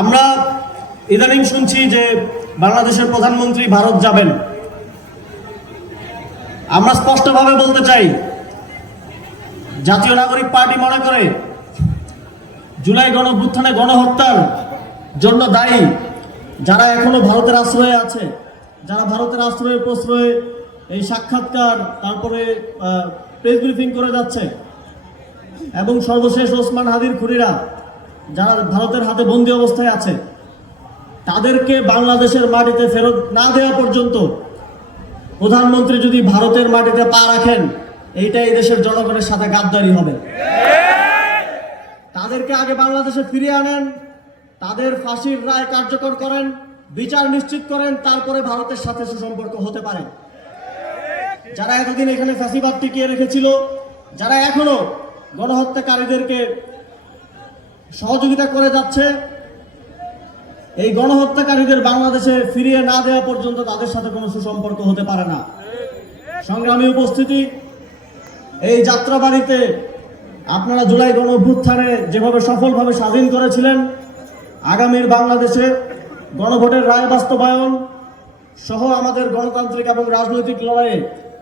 আমরা ইদানিং শুনছি যে বাংলাদেশের প্রধানমন্ত্রী ভারত যাবেন। আমরা স্পষ্টভাবে বলতে চাই, জাতীয় নাগরিক পার্টি মনে করে জুলাই গণঅভ্যুত্থানে গণহত্যার জন্য দায়ী যারা এখনো ভারতের আশ্রয়ে আছে, যারা ভারতের আশ্রয়ে প্রশ্রয়ে এই সাক্ষাৎকার তারপরে প্রেস ব্রিফিং করে যাচ্ছে, এবং সর্বশেষ ওসমান হাদির খুনিরা যারা ভারতের হাতে বন্দী অবস্থায় আছে, তাদেরকে বাংলাদেশের মাটিতে ফেরত না দেওয়া পর্যন্ত প্রধানমন্ত্রী যদি ভারতের মাটিতে পা রাখেন, এইটা এই দেশের জনগণের সাথে গাদ্দারি হবে। তাদেরকে আগে বাংলাদেশে ফিরিয়ে আনেন, তাদের ফাঁসির রায় কার্যকর করেন, বিচার নিশ্চিত করেন, তারপরে ভারতের সাথে সুসম্পর্ক হতে পারে। যারা এতদিন এখানে ফ্যাসিবাদ টিকিয়ে রেখেছিল, যারা এখনো গণহত্যাকারীদেরকে সহযোগিতা করে যাচ্ছে, এই গণহত্যাকারীদের বাংলাদেশে ফিরিয়ে না দেওয়া পর্যন্ত তাদের সাথে কোনো সুসম্পর্ক হতে পারে না। সংগ্রামী উপস্থিতি, এই যাত্রাবাড়িতে আপনারা জুলাই গণঅভ্যুত্থানে যেভাবে সফলভাবে স্বাধীন করেছিলেন, আগামীর বাংলাদেশে গণভোটের রায় বাস্তবায়ন সহ আমাদের গণতান্ত্রিক এবং রাজনৈতিক লড়াইয়ে